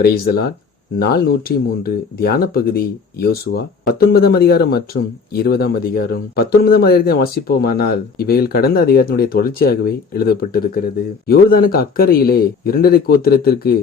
Praise the Lord. நாள் 103 தியான பகுதி யோசுவா 19ஆம் அதிகாரம் மற்றும் 20ஆம் அதிகாரம். 19ஆம் அதிகாரத்தை வாசிப்போமானால் இவைகள் கடந்த அதிகாரத்தினுடைய தொடர்ச்சியாகவே எழுதப்பட்டிருக்கிறது. யோர்தானுக்கு அக்கறையிலே 2.5 கோத்திரத்திற்கு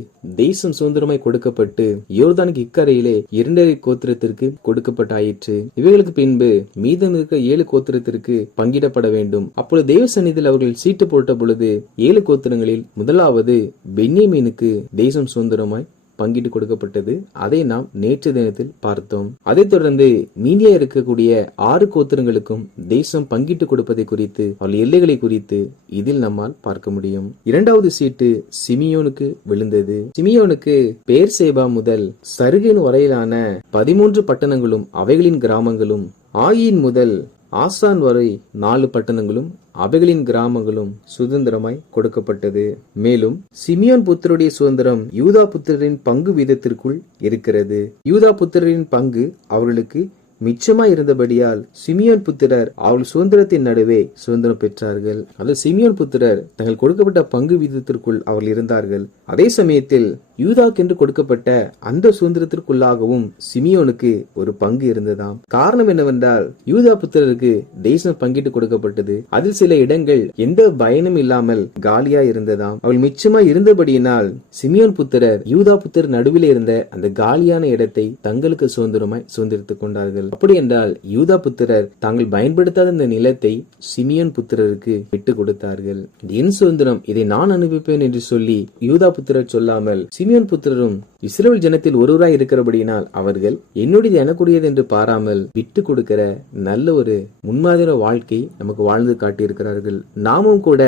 தேசம் சுதந்திரமாய் கொடுக்கப்பட்டு யோர்தானுக்கு இக்கரையிலே 2.5 கோத்திரத்திற்கு கொடுக்கப்பட்டாயிற்று. இவைகளுக்கு பின்பு மீதம் இருக்க 7 கோத்திரத்திற்கு பங்கிடப்பட வேண்டும். அப்பொழுது தேவ சந்நிதியில் அவர்கள் சீட்டு போட்ட பொழுது 7 கோத்திரங்களில் முதலாவது பென்யமீனுக்கு தேசம் சுதந்திரமாய் பங்கிட்டு கொடுக்கப்பட்டது. அதை நாம் நேற்று தினத்தில் பார்த்தோம். அதைத் தொடர்ந்து மீதியா இருக்கக்கூடிய 6 கோத்திரங்களுக்கும் தேசம் பங்கிட்டு கொடுப்பதை குறித்து, அவள் எல்லைகளை குறித்து இதில் நம்மால் பார்க்க முடியும். இரண்டாவது சீட்டு சிமியோனுக்கு விழுந்தது. சிமியோனுக்கு பேர்சேபா முதல் சருகின் வரையிலான 13 பட்டணங்களும் அவைகளின் கிராமங்களும், ஆயின் முதல் ஆசான் வரை 4 பட்டணங்களும் அவைகளின் கிராமங்களும் சுதந்திரமாய் கொடுக்கப்பட்டது. மேலும் சிமியோன் புத்திரருடைய சுதந்திரம் யூதா புத்திரரின் பங்கு வீதத்திற்குள் இருக்கிறது. யூதா புத்திரரின் பங்கு அவர்களுக்கு மிச்சமாய் இருந்தபடியால் சிமியோன் புத்திரர் அவர்கள் சுதந்திரத்தின் நடுவே சுதந்திரம் பெற்றார்கள். அது சிமியோன் புத்திரர் தங்கள் கொடுக்கப்பட்ட பங்கு வீதத்திற்குள் அவர்கள் இருந்தார்கள். அதே சமயத்தில் யூதாக்கென்று கொடுக்கப்பட்ட அந்த சுதந்திரத்திற்குள்ளாகவும் சிமியோனுக்கு ஒரு பங்கு இருந்ததாம். காரணம் என்னவென்றால் யூதா புத்திரருக்கு தேசம் பங்கிட்டு கொடுக்கப்பட்டது. அதில் சில இடங்கள் எந்த பயனும் இல்லாமல் காலியா இருந்ததாம். அவள் மிச்சமாய் இருந்தபடியினால் சிமியோன் புத்திரர் யூதா புத்திரர் நடுவில் இருந்த அந்த காலியான இடத்தை தங்களுக்கு சுதந்திரமாய் சுதந்திரித்துக் கொண்டார்கள். அப்படி என்றால் யூதா புத்திரர் தாங்கள் பயன்படுத்தாத இந்த நிலத்தை சிமியோன் புத்திரருக்கு விட்டு கொடுத்தார்கள். என் சுதந்திரம், இதை நான் அனுபவிப்பேன் என்று சொல்லி யூதா புத்திரர் சொல்லாமல் சிமியோன் புத்திரரும் இஸ்ரவேல் ஜனத்தில் ஒருவராய் இருக்கிறபடியினால் அவர்கள் என்னுடையது எனக்குரியது என்று பாராமல் விட்டு கொடுக்கிற நல்ல ஒரு முன்மாதிரி வாழ்க்கை நமக்கு வாழ்ந்து காட்டியிருக்கிறார்கள். நாமும் கூட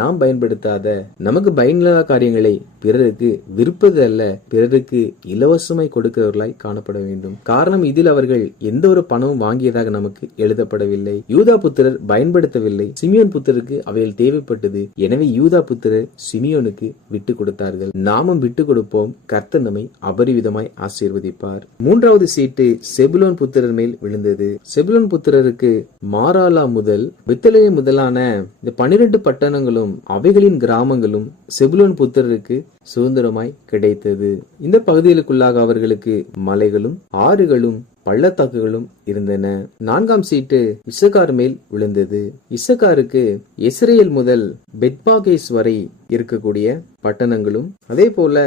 நாம் பயன்படுத்தாத நமக்கு பயனில்லாத காரியங்களை பிறருக்கு விற்பது அல்ல, பிறருக்கு இலவசமாய் கொடுக்கிறவர்களாய் காணப்பட வேண்டும். காரணம், இதில் அவர்கள் எந்த ஒரு பணமும் வாங்கியதாக நமக்கு எழுதப்படவில்லை. யூதா புத்திரர் பயன்படுத்தவில்லை, சிமியோன் புத்திரருக்கு அவைகள் தேவைப்பட்டது. எனவே யூதா புத்திரர் சிமியோனுக்கு விட்டு கொடுத்தார்கள். நாமும் விட்டு கொடுப்போம். கர்த்தர் நம்மை அபரிவிதமாய் ஆசீர்வதிப்பார். மூன்றாவது சீட்டு செபுலோன் புத்திரர் மேல் விழுந்தது. செபுலோன் புத்திரருக்கு மாராலா முதல் பெத்லெகே முதலான இந்த 12 பட்டணங்களும் அவைகளின் கிராமங்களும் செபுலோன் புத்திரருக்கு சுதந்திரமாய் கிடைத்தது. இந்த பகுதிகளுக்குள்ளாக அவர்களுக்கு மலைகளும் ஆறுகளும் பள்ளத்தாக்குகளும் இருந்தன. 4ஆம் சீட்டு இசக்கார் மேல் விழுந்தது. இசக்காருக்கு இஸ்ரேல் முதல் பெத்பாகேஸ் வரை இருக்கக்கூடிய பட்டணங்களும், அதே போல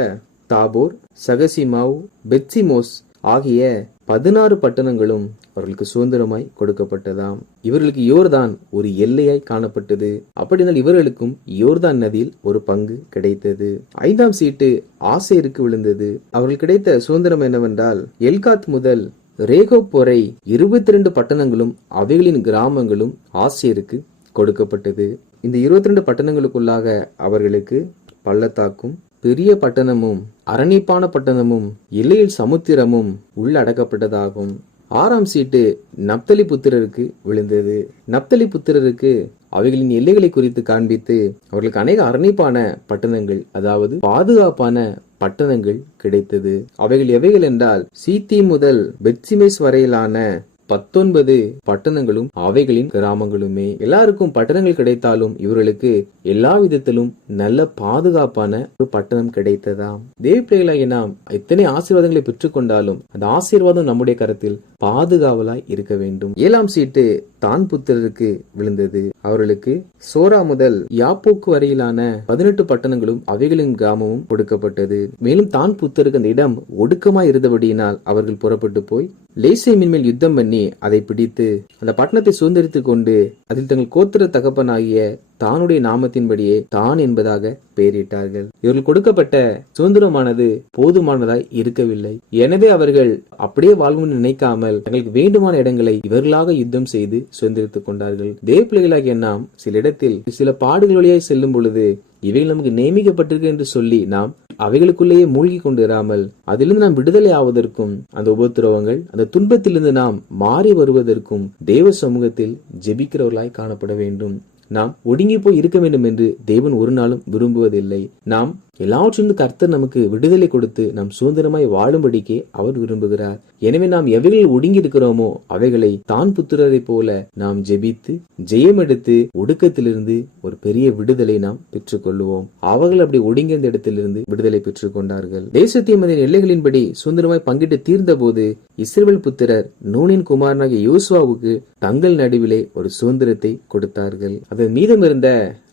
தாபோர், சகசிமாவ், பெத்சிமோஸ் ஆகிய 16 பட்டணங்களும் அவர்களுக்கு சுதந்திரமாய் கொடுக்கப்பட்டதாம். இவர்களுக்கு யோர்தான் ஒரு எல்லையாய் காணப்பட்டது. அப்படினால் இவர்களுக்கும் யோர்தான் நதியில் ஒரு பங்கு கிடைத்தது. 5ஆம் சீட்டு ஆசேருக்கு விழுந்தது. அவர்கள் கிடைத்த சுதந்திரம் என்னவென்றால் எல்காத் முதல் ரேகோப் வரை 22 பட்டணங்களும் அவைகளின் கிராமங்களும் ஆசேருக்கு கொடுக்கப்பட்டது. இந்த 22 பட்டணங்களுக்குள்ளாக அவர்களுக்கு பள்ளத்தாக்கும் பெரிய பட்டணமும் அரணிப்பான பட்டணமும் எல்லையில் சமுத்திரமும் உள்ளடக்கப்பட்டதாகும். 6ஆம் சீட்டு நப்தலி புத்திரருக்கு விழுந்தது. நப்தலி புத்திரருக்கு அவைகளின் எல்லைகளை குறித்து காண்பித்து அவர்களுக்கு அநேக அரணிப்பான பட்டணங்கள், அதாவது பாதுகாப்பான பட்டணங்கள் கிடைத்தது. அவைகள் எவைகள் என்றால் சீத்தி முதல் பெத்சிமேஸ் வரையிலான 19 பட்டணங்களும் அவைகளின் கிராமங்களுமே. எல்லாருக்கும் பட்டணங்கள் கிடைத்தாலும் இவர்களுக்கு எல்லா விதத்திலும் நல்ல பாதுகாப்பான ஒரு பட்டணம் கிடைத்ததாம். தேவ பிள்ளைகளாகிய நாம் எத்தனை ஆசீர்வாதங்களை பெற்றுக்கொண்டாலும் அந்த ஆசீர்வாதம் நம்முடைய கரத்தில் பாதுகாவலாய் இருக்க வேண்டும். 7ஆம் சீட்டு தான் புத்திரருக்கு விழுந்தது. அவர்களுக்கு சோரா முதல் யாப்போக்கு வரையிலான 18 பட்டணங்களும் அவைகளின் கிராமமும் கொடுக்கப்பட்டது. மேலும் தான் புத்திரருக்கு அந்த இடம் ஒடுக்கமாய் இருந்தபடியினால் அவர்கள் புறப்பட்டு போய் லேசேமின் மேல் யுத்தம் பண்ணி அதை பிடித்து அந்த பட்டணத்தை சுதந்திரித்துக் கொண்டு அதில் தங்கள் கோத்திர தகப்பனாகிய தானுடைய நாமத்தின்படியே தான் என்பதாக பெயரிட்டார்கள். இவர்கள் கொடுக்கப்பட்ட சுதந்திரமானது போதுமானதாய் இருக்கவில்லை. எனவே அவர்கள் அப்படியே வாழ்வு நினைக்காமல் தங்களுக்கு வேண்டுமான இடங்களை இவர்களாக யுத்தம் செய்து சுதந்திரித்துக் கொண்டார்கள். தேவ பிள்ளைகளாகிய நாம் சில இடத்தில் சில பாடுகள் வழியாய் செல்லும் பொழுது இவைகள் நமக்கு நியமிக்கப்பட்டிருக்கு என்று சொல்லி நாம் அவைகளுக்குள்ளேயே மூழ்கி கொண்டு இராமல் அதிலிருந்து நாம் விடுதலை ஆவதற்கும் அந்த உபத்திரவங்கள் அந்த துன்பத்திலிருந்து நாம் மாறி வருவதற்கும் தேவ சமூகத்தில் ஜெபிக்கிறவர்களாய் காணப்பட வேண்டும். நாம் ஒடுங்கி போய் இருக்க வேண்டும் என்று தேவன் ஒரு நாளும் விரும்புவதில்லை. நாம் எல்லாவற்றிலிருந்து கர்த்தர் நமக்கு விடுதலை கொடுத்து நாம் சுதந்திரமாய் வாழும்படிக்கே அவர் விரும்புகிறார். எனவே நாம் எவைகளில் ஒடுங்கி இருக்கிறோமோ அவைகளை தான் புத்திரரை போல நாம் ஜெபித்து ஜெயம் எடுத்து ஒடுக்கத்திலிருந்து ஒரு பெரிய விடுதலை நாம் பெற்றுக் கொள்வோம். அவர்கள் அப்படி ஒடுங்கிய இடத்திலிருந்து விடுதலை பெற்றுக் கொண்டார்கள். தேசத்தின் அதன் எல்லைகளின்படி சுதந்திரமாய் பங்கிட்டு தீர்ந்த போது இஸ்ரவேல் புத்திரர் நூனின் குமாரனாகிய யோசுவாவுக்கு தங்கள் நடுவிலே ஒரு சுதந்திரத்தை கொடுத்தார்கள். அதன் மீதம் இருந்த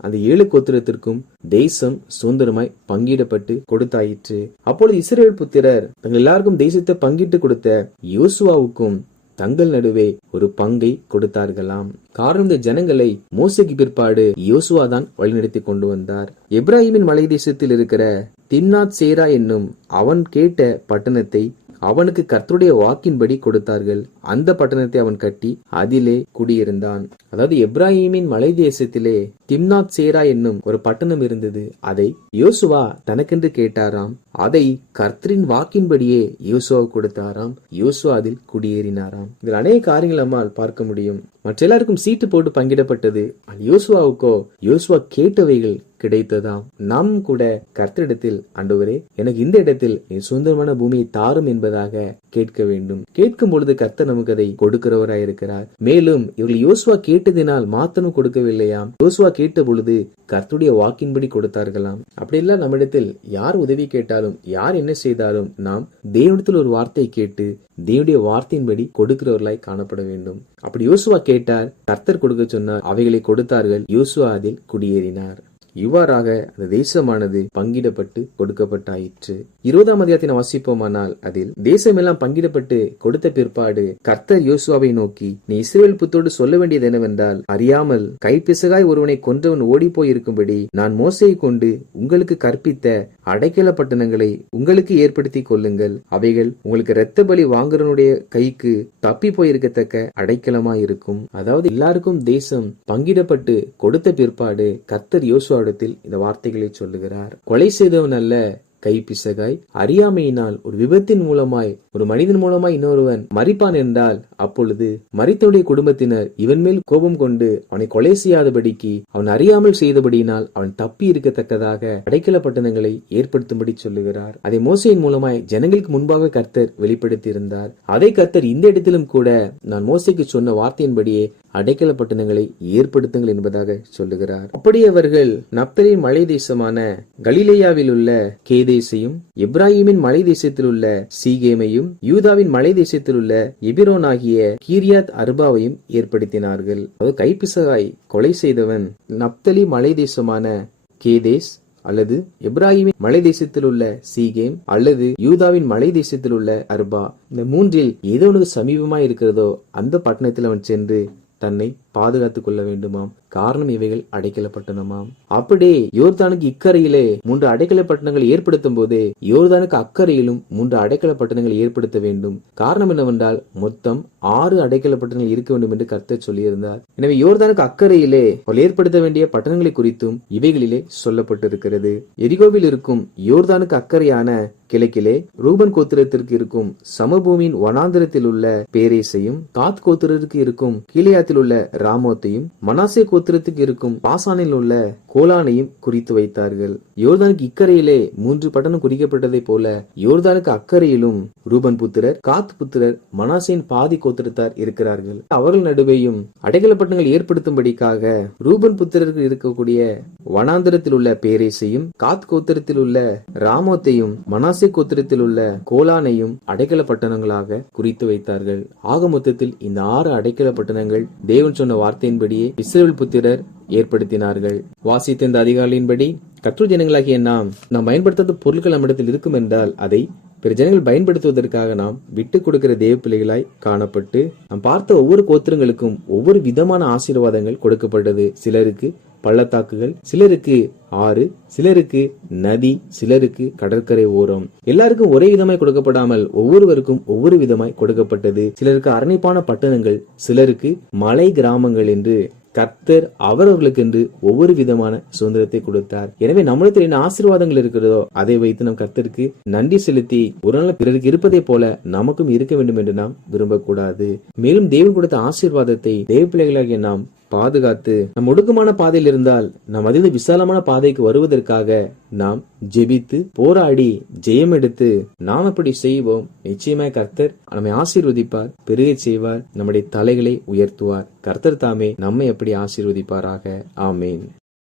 அந்த 7 கோத்திரத்திற்கும் தேசம் சுதந்திரமாய் பங்கிடப்பட்டு கொடுத்தாயிற்று. அப்பொழுது இஸ்ரவேல் புத்திரர் தங்கள் எல்லாருக்கும் தேசத்தை பங்கிட்டு கொடுத்த யோசுவாவுக்கும் தங்கள் நடுவே ஒரு பங்கை கொடுத்தார்களாம். காரணம், இந்த ஜனங்களை மோசேக்கு பிற்பாடு யோசுவா தான் வழிநடத்தி கொண்டு வந்தார். எப்ராஹிமின் மலை தேசத்தில் இருக்கிற திம்னாத் சேரா என்னும் அவன் கேட்ட பட்டணத்தை அவனுக்கு கர்த்தருடைய வாக்கின்படி கொடுத்தார்கள். அந்த பட்டணத்தை அவன் கட்டி அதிலே குடியிருந்தான். அதாவது எப்ராஹிமின் மலை தேசத்திலே திம்னாத் சேரா என்னும் ஒரு பட்டணம் இருந்தது. அதை யோசுவா தனக்கென்று கேட்டாராம். அதை கர்த்தரின் வாக்கின்படியே யோசுவா கொடுத்தாராம். யோசுவா அதில் குடியேறினாராம். இதில் அநேக காரியங்கள் நம்மால் பார்க்க முடியும். மற்ற எல்லாருக்கும் சீட்டு போட்டு பங்கிடப்பட்டது. யோசுவாவுக்கோ யோசுவா கேட்டவைகள் கிடைத்ததாம். நாம் கூட கர்த்தரிடத்தில், ஆண்டவரே எனக்கு இந்த இடத்தில் நீ சுதந்திரமான பூமியை தாரும் என்பதாக கேட்க வேண்டும். கேட்கும் பொழுது கர்த்தர் நமக்கு அதை கொடுக்கிறவராய் இருக்கிறார். மேலும் இவர்கள் யோசுவா கேட்டதினால் மாத்திரம் கொடுக்கவில்லையாம். யோசுவா கேட்ட பொழுது கர்த்தருடைய வாக்கின்படி கொடுத்தார்களாம். அப்படி இல்ல, நம்மிடத்தில் யார் உதவி கேட்டாலும் யார் என்ன செய்தாலும் நாம் தேவனிடத்தில் ஒரு வார்த்தை கேட்டு தேவனுடைய வார்த்தையின்படி கொடுக்கிறவர்களாய் காணப்பட வேண்டும். அப்படி யோசுவா கேட்டார், கர்த்தர் கொடுக்க சொன்னார், அவைகளை கொடுத்தார்கள். யோசுவா அதில் குடியேறினார். இவ்வாறாக அந்த தேசமானது பங்கிடப்பட்டு கொடுக்கப்பட்டாயிற்று. 20ஆம் அதிகாரத்தை வாசிப்போமானால் அதில் தேசமெல்லாம் பங்கிடப்பட்டு கொடுத்த பிற்பாடு கர்த்தர் யோசுவாவை நோக்கி, நீ இஸ்ரவேல் புத்தோடு சொல்ல வேண்டியது என்னவென்றால், அறியாமல் கைப்பிசகாய் ஒருவனை கொன்றவன் ஓடி போய் இருக்கும்படி நான் மோசையை கொண்டு உங்களுக்கு கற்பித்த அடைக்கல பட்டணங்களை உங்களுக்கு ஏற்படுத்தி கொள்ளுங்கள். அவைகள் உங்களுக்கு இரத்த பலி வாங்குறவனுடைய கைக்கு தப்பி போயிருக்கத்தக்க அடைக்கலமா இருக்கும். அதாவது எல்லாருக்கும் தேசம் பங்கிடப்பட்டு கொடுத்த பிற்பாடு கர்த்தர் யோசுவா இந்த வார்த்தைகளை சொல்லுகிறார். கொலை செய்தவன் அல்ல கைப்பிசகாய், அறியாமையினால் ஒரு விபத்தின் மூலமாய் ஒரு மனிதன் மூலமாய் இன்னொருவன் மரிப்பான் என்றால் அப்பொழுது மரித்தவனுடைய குடும்பத்தினர் இவன் மேல் கோபம் கொண்டு அவனை கொலை செய்யாதபடிக்கு அவன் அறியாமல் செய்தபடியினால் அவன் தப்பி இருக்கத்தக்கதாக அடைக்கல பட்டணங்களை ஏற்படுத்தும்படி சொல்லுகிறார். அதை மோசையின் மூலமாய் ஜனங்களுக்கு முன்பாக கர்த்தர் வெளிப்படுத்தி இருந்தார். அதை கர்த்தர் இந்த இடத்திலும் கூட நான் மோசைக்கு சொன்ன வார்த்தையின்படியே அடைக்கல பட்டணங்களை ஏற்படுத்துங்கள் என்பதாக சொல்லுகிறார். அப்படி அவர்கள் நப்தலின் மலை தேசமான கலிலேயாவில் உள்ள கேதேசையும், எப்ராஹிமின் மலை தேசத்தில் உள்ள சீகேமையும், யூதாவின் மலை தேசத்தில் உள்ள எபிரோன் ஆகிய கீரியாத் அர்பாவையும் ஏற்படுத்தினார்கள். கைப்பிசகாய் கொலை செய்தவன் நப்தலி மலை தேசமான கேதேஸ் அல்லது எப்ராஹிமின் மலை தேசத்தில் உள்ள சீகேம் அல்லது யூதாவின் மலை தேசத்தில் உள்ள அர்பா, இந்த மூன்றில் ஏதோ ஒன்று சமீபமாய் இருக்கிறதோ அந்த பட்டணத்தில் அவன் சென்று தன்னை பாதுகாத்துக் கொள்ள வேண்டுமாம். காரணம், இவைகள் அடைக்கல பட்டணமாம். அப்படியே யோர்தானுக்கு இக்கரையிலே 3 அடைக்கல பட்டணங்களை ஏற்படுத்தும் போதே யோர்தானுக்கு அக்கறையிலும் 3 அடைக்கல பட்டணங்களை ஏற்படுத்த வேண்டும். காரணம் என்னவென்றால் மொத்தம் 6 அடைக்கல பட்டணங்கள் இருக்க வேண்டும் என்று கர்த்தர் சொல்லியிருந்தார். எனவே யோர்தானுக்கு அக்கறையிலே ஏற்படுத்த வேண்டிய பட்டணங்களை குறித்தும் இவைகளிலே சொல்லப்பட்டிருக்கிறது. எரிகோவில் இருக்கும் யோர்தானுக்கு அக்கறையான கிழக்கிலே ரூபன் கோத்திரத்திற்கு இருக்கும் சமபூமியின் வனாந்திரத்தில் உள்ள பேரேசையும், காத் கோத்திரத்திற்கு இருக்கும் கீலேயாத்தில் உள்ள ராமோத்தையும், மனாசே கோத்திரத்துக்கு இருக்கும் பாசானில் உள்ள கோலானையும் குறித்து வைத்தார்கள். யோர்தானுக்கு இக்கரையிலே 3 பட்டணம் குறிக்கப்பட்டதை போல யோர்தானுக்கு அக்கறையிலும் ரூபன் புத்திரர், காத் புத்திரர், மனாசேயின் பாதி கோத்திரத்தார் இருக்கிறார்கள். அவர்கள் நடுவேயும் அடைக்கல பட்டணங்கள் ஏற்படுத்தும்படிக்காக ரூபன் புத்திரருக்கு இருக்கக்கூடிய வனாந்திரத்தில் உள்ள பேரேசையும், காத் கோத்திரத்தில் உள்ள ராமோத்தையும், மனாசே கோத்திரத்தில் உள்ள கோலானையும் அடைக்கல பட்டணங்களாக குறித்து வைத்தார்கள். ஆக மொத்தத்தில் இந்த 6 அடைக்கல பட்டணங்கள் தேவன் சொன்ன வார்த்தையின்படியே இஸ்ரவேல் புத்திரர் ஏற்படுத்தினார்கள். வாசித்த இந்த அதிகாரியின்படி கர்த்தர் ஜனங்களாகிய நாம் பயன்படுத்தாத பொருட்கள் நம்மிடத்தில் இருக்கும் என்றால் அதை பிற ஜனங்கள் பயன்படுத்துவதற்காக நாம் விட்டுக் கொடுக்கிற தேவ பிள்ளைகளாய் காணப்பட்டு நாம் பார்த்த ஒவ்வொரு கோத்திரங்களுக்கும் ஒவ்வொரு விதமான ஆசீர்வாதங்கள் கொடுக்கப்பட்டது. சிலருக்கு பள்ளத்தாக்குகள், சிலருக்கு ஆறு, சிலருக்கு நதி, சிலருக்கு கடற்கரை ஓரம். எல்லாருக்கும் ஒரே விதமாய் கொடுக்கப்படாமல் ஒவ்வொருவருக்கும் ஒவ்வொரு விதமாய் கொடுக்கப்பட்டது. சிலருக்கு அரணிப்பான பட்டணங்கள், சிலருக்கு மலை கிராமங்கள் என்று கர்த்தர் அவரவர்களுக்கு என்று ஒவ்வொரு விதமான சுதந்திரத்தை கொடுத்தார். எனவே நம்மளுக்கு என்ன ஆசீர்வாதங்கள் இருக்கிறதோ அதை வைத்து நம் கர்த்தருக்கு நன்றி செலுத்தி ஒரு நாள் பிறருக்கு இருப்பதை போல நமக்கும் இருக்க வேண்டும் என்று நாம் விரும்பக்கூடாது. மேலும் தேவன் கொடுத்த ஆசீர்வாதத்தை தேவ பிள்ளைகளாகிய நாம் பாதுகாத்து நம் ஒடுக்கமான பாதையில் இருந்தால் நாம் அதில் விசாலமான பாதைக்கு வருவதற்காக நாம் ஜெபித்து போராடி ஜெயம் எடுத்து நாம் அப்படி செய்வோம். நிச்சயமாய் கர்த்தர் நம்மை ஆசீர்வதிப்பார், பெருகை செய்வார், நம்முடைய தலைகளை உயர்த்துவார். கர்த்தர் தாமே நம்மை அப்படி ஆசீர்வதிப்பாராக. ஆமேன்.